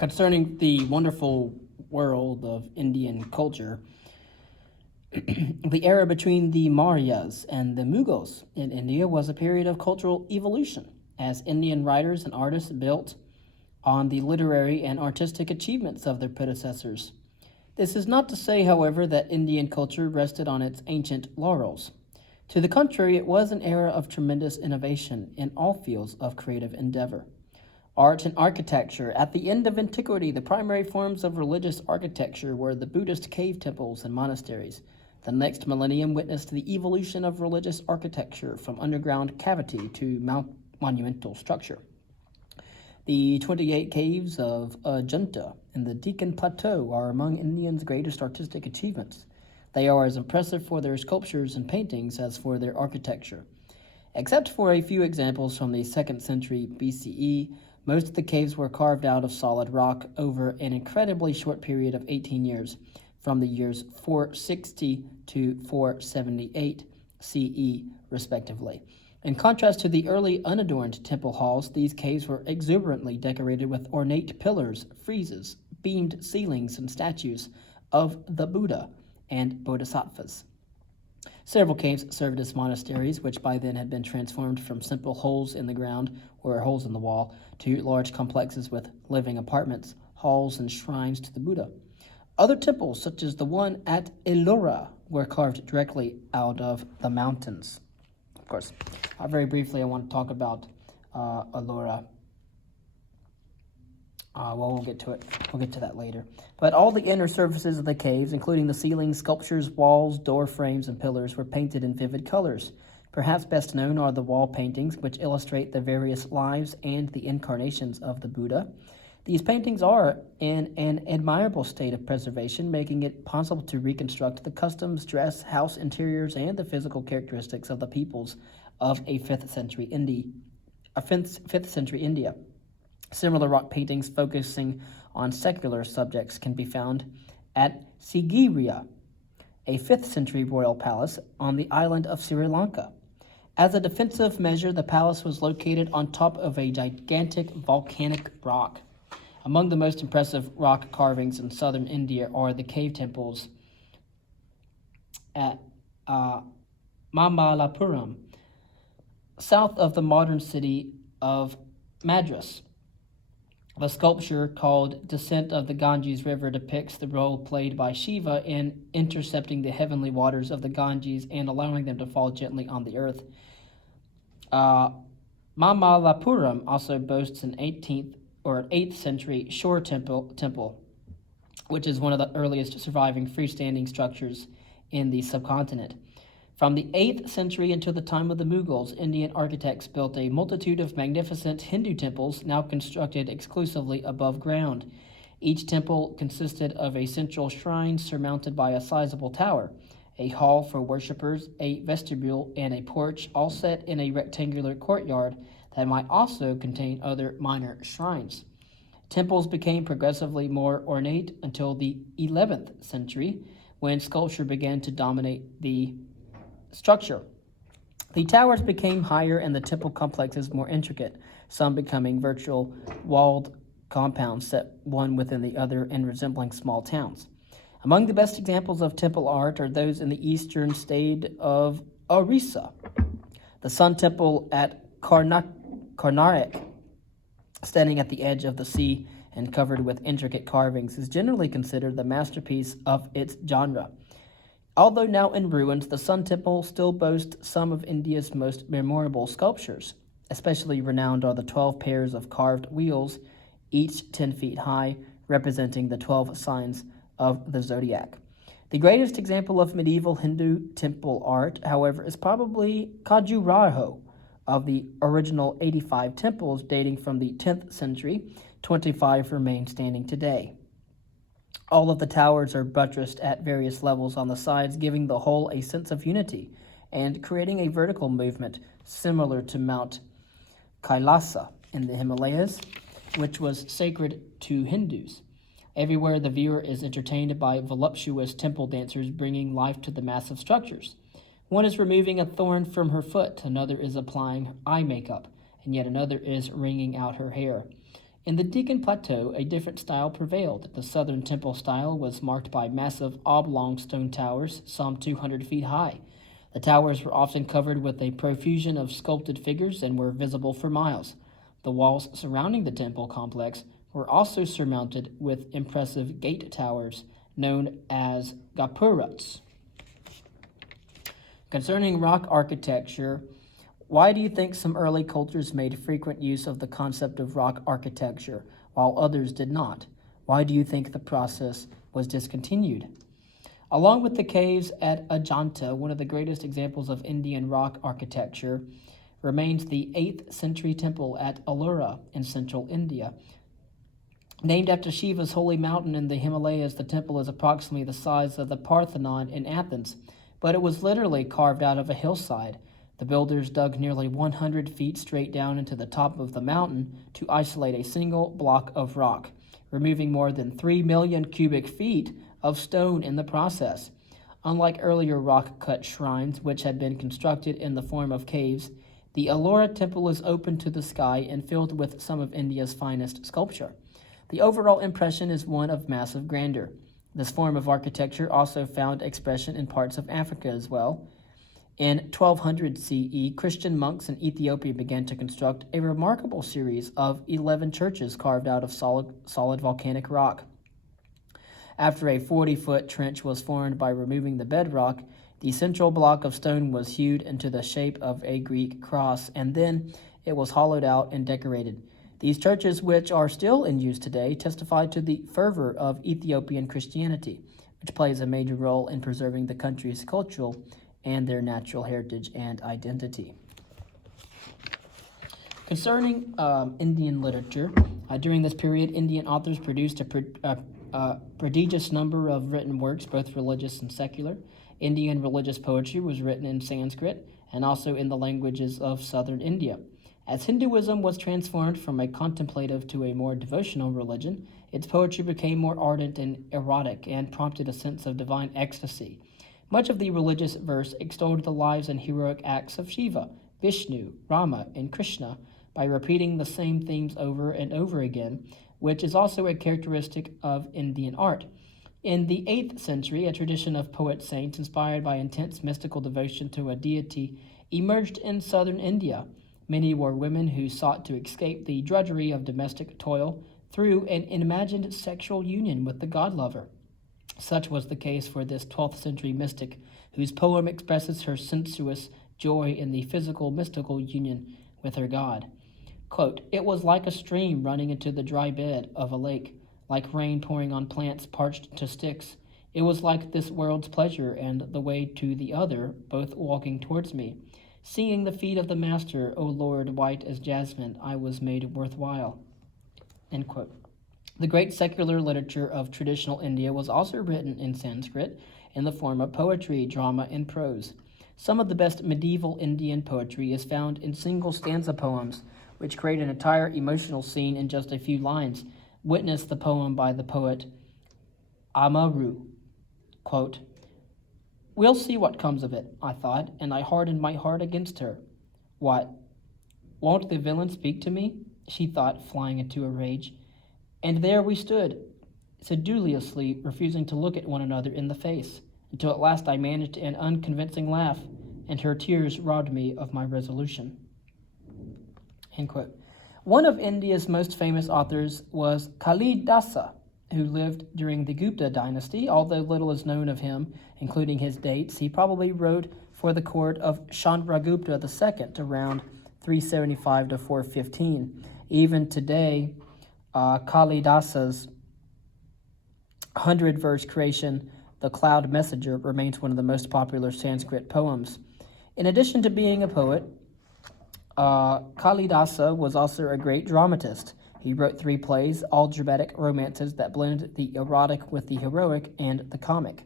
concerning the wonderful world of Indian culture, the era between the Mauryas and the Mughals in India was a period of cultural evolution, as Indian writers and artists built on the literary and artistic achievements of their predecessors. This is not to say, however, that Indian culture rested on its ancient laurels. To the contrary, it was an era of tremendous innovation in all fields of creative endeavor. Art and architecture. At the end of antiquity, the primary forms of religious architecture were the Buddhist cave temples and monasteries. The next millennium witnessed the evolution of religious architecture from underground cavity to monumental structure. The 28 caves of Ajanta in the Deccan Plateau are among Indians' greatest artistic achievements. They are as impressive for their sculptures and paintings as for their architecture. Except for a few examples from the 2nd century BCE, most of the caves were carved out of solid rock over an incredibly short period of 18 years, from the years 460 to 478 CE, respectively. In contrast to the early unadorned temple halls, these caves were exuberantly decorated with ornate pillars, friezes, beamed ceilings, and statues of the Buddha and Bodhisattvas. Several caves served as monasteries, which by then had been transformed from simple holes in the ground or holes in the wall to large complexes with living apartments, halls, and shrines to the Buddha. Other temples, such as the one at Ellora, were carved directly out of the mountains. Of course, very briefly, I want to talk about Ellora. We'll get to it. We'll get to that later. But all the inner surfaces of the caves, including the ceilings, sculptures, walls, door frames, and pillars, were painted in vivid colors. Perhaps best known are the wall paintings, which illustrate the various lives and the incarnations of the Buddha. These paintings are in an admirable state of preservation, making it possible to reconstruct the customs, dress, house interiors, and the physical characteristics of the peoples of a 5th century India. Similar rock paintings focusing on secular subjects can be found at Sigiriya, a 5th century royal palace on the island of Sri Lanka. As a defensive measure, the palace was located on top of a gigantic volcanic rock. Among the most impressive rock carvings in southern India are the cave temples at Mamallapuram, south of the modern city of Madras. The sculpture called Descent of the Ganges River depicts the role played by Shiva in intercepting the heavenly waters of the Ganges and allowing them to fall gently on the earth. Mamallapuram also boasts an 8th century shore temple, which is one of the earliest surviving freestanding structures in the subcontinent. From the 8th century until the time of the Mughals, Indian architects built a multitude of magnificent Hindu temples, now constructed exclusively above ground. Each temple consisted of a central shrine surmounted by a sizable tower, a hall for worshippers, a vestibule, and a porch, all set in a rectangular courtyard that might also contain other minor shrines. Temples became progressively more ornate until the 11th century, when sculpture began to dominate the structure. The towers became higher and the temple complexes more intricate, some becoming virtual walled compounds set one within the other and resembling small towns. Among the best examples of temple art are those in the eastern state of Orissa. The Sun Temple at Karnak, standing at the edge of the sea and covered with intricate carvings, is generally considered the masterpiece of its genre. Although now in ruins, the Sun Temple still boasts some of India's most memorable sculptures. Especially renowned are the 12 pairs of carved wheels, each 10 feet high, representing the 12 signs of the zodiac. The greatest example of medieval Hindu temple art, however, is probably Khajuraho. Of the original 85 temples dating from the 10th century, 25 remain standing today. All of the towers are buttressed at various levels on the sides, giving the whole a sense of unity and creating a vertical movement similar to Mount Kailasa in the Himalayas, which was sacred to Hindus. Everywhere the viewer is entertained by voluptuous temple dancers bringing life to the massive structures. One is removing a thorn from her foot, another is applying eye makeup, and yet another is wringing out her hair. In the Deccan Plateau, a different style prevailed. The southern temple style was marked by massive oblong stone towers, some 200 feet high. The towers were often covered with a profusion of sculpted figures and were visible for miles. The walls surrounding the temple complex were also surmounted with impressive gate towers, known as gopurats. Concerning rock architecture, why do you think some early cultures made frequent use of the concept of rock architecture, while others did not? Why do you think the process was discontinued? Along with the caves at Ajanta, one of the greatest examples of Indian rock architecture remains the 8th century temple at Ellora in central India. Named after Shiva's holy mountain in the Himalayas, the temple is approximately the size of the Parthenon in Athens, but it was literally carved out of a hillside. The builders dug nearly 100 feet straight down into the top of the mountain to isolate a single block of rock, removing more than 3 million cubic feet of stone in the process. Unlike earlier rock-cut shrines, which had been constructed in the form of caves, the Ellora temple is open to the sky and filled with some of India's finest sculpture. The overall impression is one of massive grandeur. This form of architecture also found expression in parts of Africa as well. In 1200 CE, Christian monks in Ethiopia began to construct a remarkable series of 11 churches carved out of solid volcanic rock. After a 40-foot trench was formed by removing the bedrock, the central block of stone was hewed into the shape of a Greek cross, and then it was hollowed out and decorated. These churches, which are still in use today, testify to the fervor of Ethiopian Christianity, which plays a major role in preserving the country's cultural and their natural heritage and identity. Concerning Indian literature, during this period, Indian authors produced a prodigious number of written works, both religious and secular. Indian religious poetry was written in Sanskrit and also in the languages of southern India. As Hinduism was transformed from a contemplative to a more devotional religion, its poetry became more ardent and erotic and prompted a sense of divine ecstasy. Much of the religious verse extolled the lives and heroic acts of Shiva, Vishnu, Rama, and Krishna by repeating the same themes over and over again, which is also a characteristic of Indian art. In the 8th century, a tradition of poet-saints inspired by intense mystical devotion to a deity emerged in southern India. Many were women who sought to escape the drudgery of domestic toil through an imagined sexual union with the god-lover. Such was the case for this 12th century mystic, whose poem expresses her sensuous joy in the physical mystical union with her god. Quote, "It was like a stream running into the dry bed of a lake, like rain pouring on plants parched to sticks. It was like this world's pleasure and the way to the other, both walking towards me. Seeing the feet of the Master, O Lord, white as jasmine, I was made worthwhile." End quote. The great secular literature of traditional India was also written in Sanskrit in the form of poetry, drama, and prose. Some of the best medieval Indian poetry is found in single stanza poems, which create an entire emotional scene in just a few lines. Witness the poem by the poet Amaru. Quote, "We'll see what comes of it, I thought, and I hardened my heart against her. What? Won't the villain speak to me?" she thought, flying into a rage. And there we stood, sedulously refusing to look at one another in the face, until at last I managed an unconvincing laugh, and her tears robbed me of my resolution. End quote. One of India's most famous authors was Kalidasa, who lived during the Gupta dynasty. Although little is known of him, including his dates, he probably wrote for the court of Chandragupta II around 375 to 415. Even today, Kalidasa's 100-verse creation, The Cloud Messenger, remains one of the most popular Sanskrit poems. In addition to being a poet, Kalidasa was also a great dramatist. He wrote 3 plays, all dramatic romances that blend the erotic with the heroic and the comic.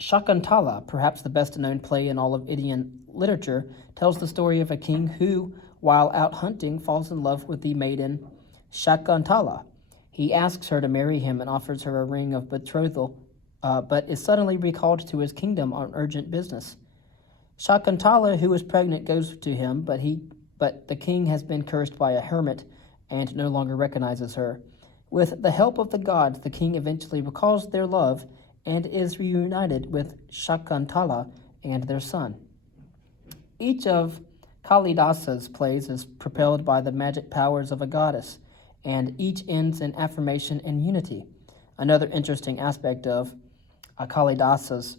Shakuntala, perhaps the best-known play in all of Indian literature, tells the story of a king who, while out hunting, falls in love with the maiden Shakuntala. He asks her to marry him and offers her a ring of betrothal, but is suddenly recalled to his kingdom on urgent business. Shakuntala, who is pregnant, goes to him, but but the king has been cursed by a hermit and no longer recognizes her. With the help of the gods, the king eventually recalls their love and is reunited with Shakuntala and their son. Each of Kalidasa's plays is propelled by the magic powers of a goddess, and each ends in affirmation and unity. Another interesting aspect of Kalidasa's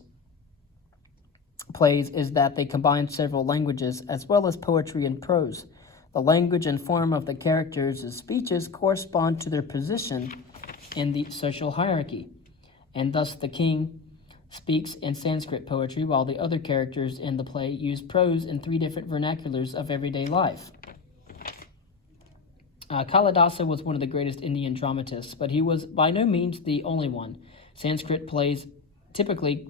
plays is that they combine several languages as well as poetry and prose. The language and form of the characters' speeches correspond to their position in the social hierarchy, and thus the king speaks in Sanskrit poetry while the other characters in the play use prose in 3 different vernaculars of everyday life. Kalidasa was one of the greatest Indian dramatists, but he was by no means the only one. Sanskrit plays typically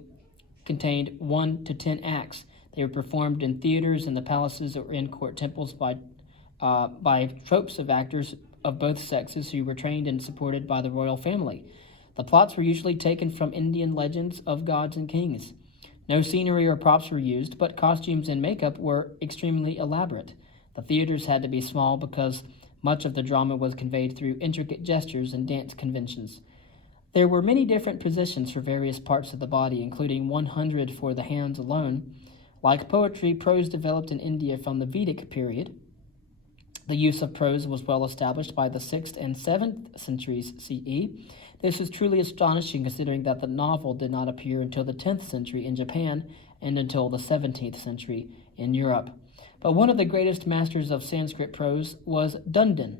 contained 1 to 10 acts. They were performed in theaters, in the palaces, or in court temples by tropes of actors of both sexes who were trained and supported by the royal family. The plots were usually taken from Indian legends of gods and kings. No scenery or props were used, but costumes and makeup were extremely elaborate. The theaters had to be small because much of the drama was conveyed through intricate gestures and dance conventions. There were many different positions for various parts of the body, including 100 for the hands alone. Like poetry, prose developed in India from the Vedic period. The use of prose was well established by the 6th and 7th centuries CE. This is truly astonishing considering that the novel did not appear until the 10th century in Japan and until the 17th century in Europe. But one of the greatest masters of Sanskrit prose was Dundan,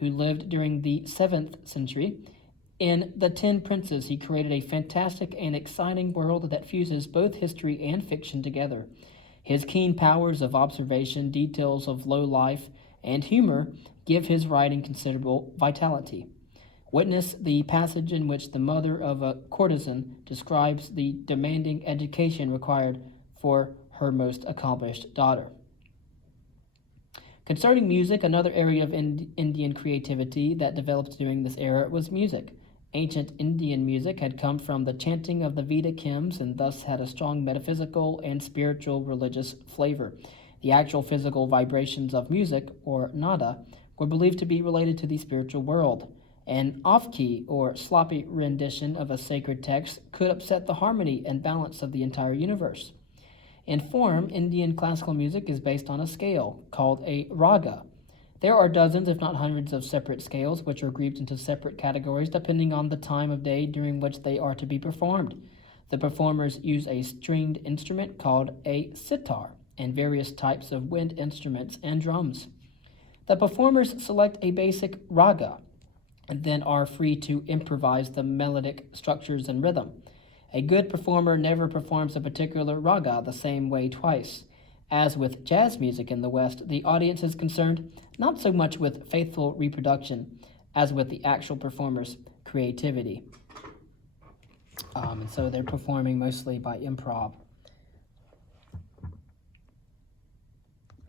who lived during the 7th century. In The 10 Princes, he created a fantastic and exciting world that fuses both history and fiction together. His keen powers of observation, details of low life, and humor give his writing considerable vitality. Witness the passage in which the mother of a courtesan describes the demanding education required for her most accomplished daughter. Concerning music, another area of Indian creativity that developed during this era was music. Ancient Indian music had come from the chanting of the Vedic hymns and thus had a strong metaphysical and spiritual religious flavor. The actual physical vibrations of music, or nada, were believed to be related to the spiritual world. An off-key or sloppy rendition of a sacred text could upset the harmony and balance of the entire universe. In form, Indian classical music is based on a scale called a raga. There are dozens, if not hundreds, of separate scales which are grouped into separate categories depending on the time of day during which they are to be performed. The performers use a stringed instrument called a sitar and various types of wind instruments and drums. The performers select a basic raga and then are free to improvise the melodic structures and rhythm. A good performer never performs a particular raga the same way twice. As with jazz music in the West, the audience is concerned not so much with faithful reproduction as with the actual performer's creativity. And so they're performing mostly by improv.